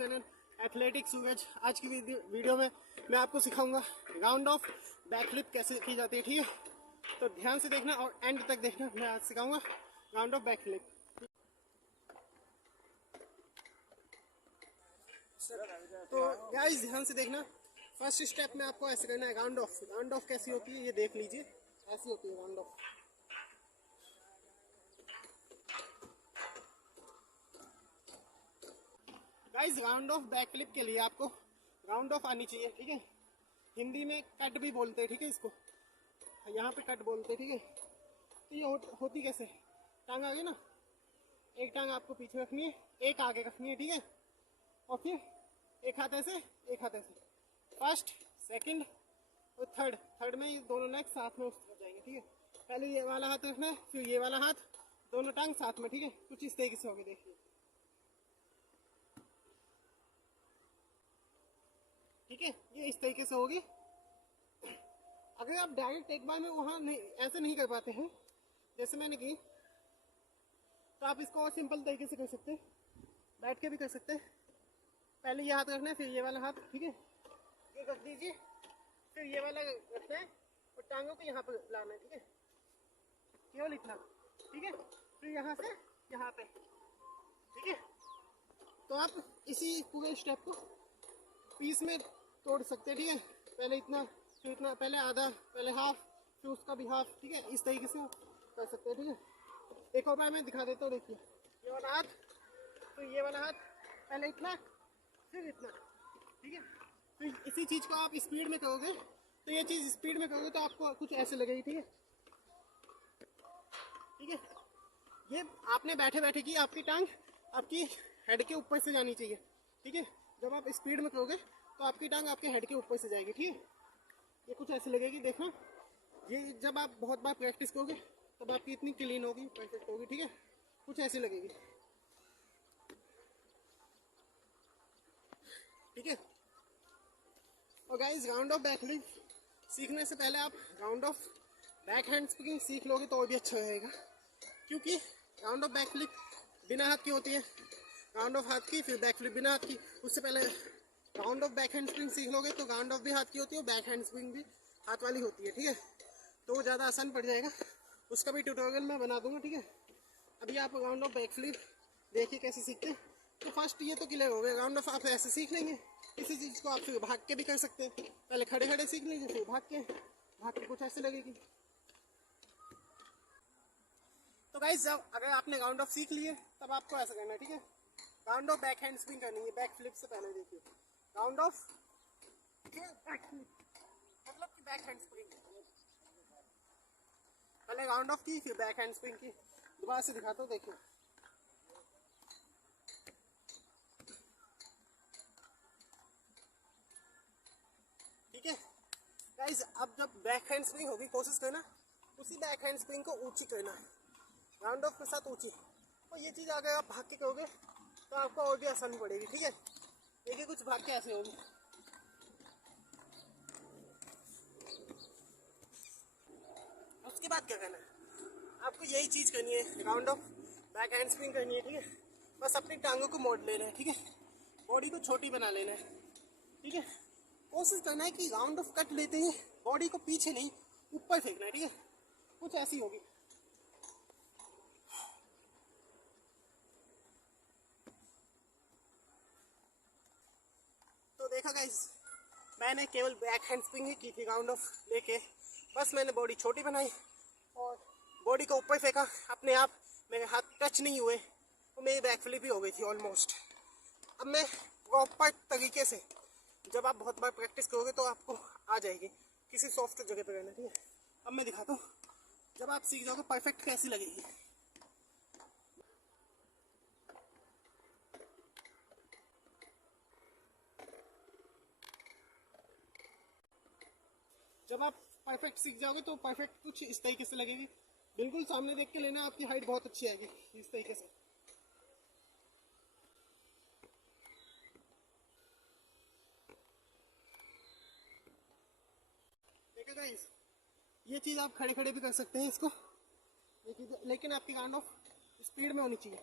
Channel athletic सूरज। आज की video में मैं आपको सिखाऊंगा राउंड ऑफ बैकफ्लिप कैसे की जाती है, ठीक है। तो ध्यान से देखना और एंड तक देखना। मैं आज सिखाऊंगा राउंड ऑफ बैकफ्लिप। तो गाइस ध्यान से देखना। फर्स्ट स्टेप में आपको ऐसे करना है राउंड ऑफ। राउंड ऑफ कैसी होती है ये देख लीजिए, ऐसी होती है round of. Guys round of backflip के लिए आपको राउंड ऑफ आनी चाहिए, ठीक है। हिंदी में कट भी बोलते हैं, ठीक है। इसको यहाँ पे कट बोलते हैं, ठीक है। तो ये होती कैसे, टांग आगे ना, एक टांग आपको पीछे रखनी है, एक आगे रखनी है, ठीक है। और फिर एक हाथ ऐसे, एक हाथ ऐसे। फर्स्ट, सेकंड और थर्ड में ये दोनों लेग साथ में उस तरफ जाएंगे, ठीक है। पहले ये वाला हाथ रखना है, फिर ये वाला हाथ, दोनों टांग साथ में, ठीक है। कुछ इस तरीके से होगी, देखिए, ठीक है। ये इस तरीके से होगी। अगर आप डायरेक्ट एक बार में वहाँ नहीं, ऐसे नहीं कर पाते हैं जैसे मैंने की, तो आप इसको और सिंपल तरीके से कर सकते हैं, बैठ के भी कर सकते हैं। पहले ये हाथ रखना है, फिर ये वाला हाथ, ठीक है, ये रख दीजिए। फिर ये वाला रखना है और टांगों को यहाँ पर लाना है, ठीक है, केवल इतना, ठीक है। फिर यहाँ से यहाँ पे, ठीक है। तो आप इसी पूरे स्टेप को पीस में तोड़ सकते हैं, ठीक है। पहले इतना, फिर इतना, पहले आधा, पहले हाफ, फिर उसका भी हाफ, ठीक है। इस तरीके से कर सकते हैं, ठीक है। एक और बार मैं दिखा देता हूँ, देखिए, ये वाला हाथ, फिर ये वाला हाथ, पहले इतना, फिर इतना, ठीक है। तो इसी चीज़ को आप स्पीड में करोगे, तो ये चीज़ स्पीड में करोगे तो आपको कुछ ऐसे लगेगी, ठीक है, ठीक है। ये आपने बैठे बैठे की, आपकी टांग आपकी हेड के ऊपर से जानी चाहिए, ठीक है। जब आप स्पीड में करोगे तो आपकी टांग आपके हेड के ऊपर से जाएगी, ठीक है। ये कुछ ऐसे लगेगी, देखना। ये जब आप बहुत बार प्रैक्टिस करोगे तब आपकी इतनी क्लीन होगी, परफेक्ट होगी, ठीक है। कुछ ऐसी लगेगी, ठीक है। और गाइस राउंड ऑफ बैकफ्लिप सीखने से पहले आप round of back hand spring सीख लोगे तो और भी अच्छा रहेगा, क्योंकि राउंड ऑफ बैकफ्लिप बिना हाथ की होती है, राउंड ऑफ हाथ की, फिर बैकफ्लिप बिना हाथ की। उससे पहले round of back hand spring सीख लोगे तो राउंड ऑफ भी हाथ की होती है और बैक हैंड स्प्रिंग भी हाथ वाली होती है, ठीक है। तो वो ज़्यादा आसान पड़ जाएगा, उसका भी ट्यूटोरियल मैं बना दूंगा, ठीक है। अभी आप राउंड ऑफ बैकफ्लिप देखिए कैसे सीखते हैं। तो फर्स्ट ये तो क्लियर हो गया, राउंड ऑफ आप ऐसे सीख लेंगे। इसी चीज़ को आप फिर भाग के भी कर सकते हैं। पहले खड़े खड़े सीख लीजिए, फिर भाग के कुछ ऐसे लगेगी। तो गाइस जब अगर आपने राउंड ऑफ सीख लिए तब आपको ऐसा करना है, ठीक है। Round of back hand spring करनी है, बैक फ्लिप से पहले देखिए, राउंड ऑफ बैक फ्लिप मतलब कि बैक हैंड स्प्रिंग। पहले राउंड ऑफ की, फिर बैक हैंड स्प्रिंग की। दोबारा से दिखाता हूँ, देखिए, ठीक है। गाइस अब जब बैक हैंड स्प्रिंग होगी, कोशिश करना उसी बैक हैंड स्प्रिंग को ऊंची करना है, राउंड ऑफ के साथ ऊंची। और ये चीज़ अगर आप भाग के करोगे तो आपको और भी आसानी पड़ेगी, ठीक है। देखिए कुछ भाग के ऐसे होगी। उसके बाद क्या करना है, आपको यही चीज़ करनी है, round of back hand spring करनी है, ठीक है। बस अपनी टांगों को मोड़ लेना है, ठीक है। बॉडी को छोटी बना लेना है, ठीक है। कोशिश करना है कि राउंड ऑफ कट लेते ही बॉडी को पीछे नहीं ऊपर फेंकना है, ठीक है। कुछ ऐसी होगी। तो देखा गाइस, मैंने केवल बैक हैंड स्प्रिंग ही की थी राउंड ऑफ लेके। बस मैंने बॉडी छोटी बनाई और बॉडी को ऊपर फेंका, अपने आप मेरे हाथ टच नहीं हुए, तो मेरी बैक फ्लिप ही हो गई थी ऑलमोस्ट। अब मैं प्रॉपर तरीके से, जब आप बहुत बार प्रैक्टिस करोगे तो आपको आ जाएगी, किसी सॉफ्ट जगह पे रहना, ठीक है। अब मैं दिखाता हूँ, जब आप सीख जाओगे परफेक्ट कैसी लगेगी। जब आप परफेक्ट सीख जाओगे तो परफेक्ट कुछ इस तरीके से लगेगी। बिल्कुल सामने देख के लेना, आपकी हाइट बहुत अच्छी आएगी इस तरीके से। देखिए गाइस, ये चीज़ आप खड़े खड़े भी कर सकते हैं इसको, लेकिन आपकी राउंड ऑफ स्पीड में होनी चाहिए।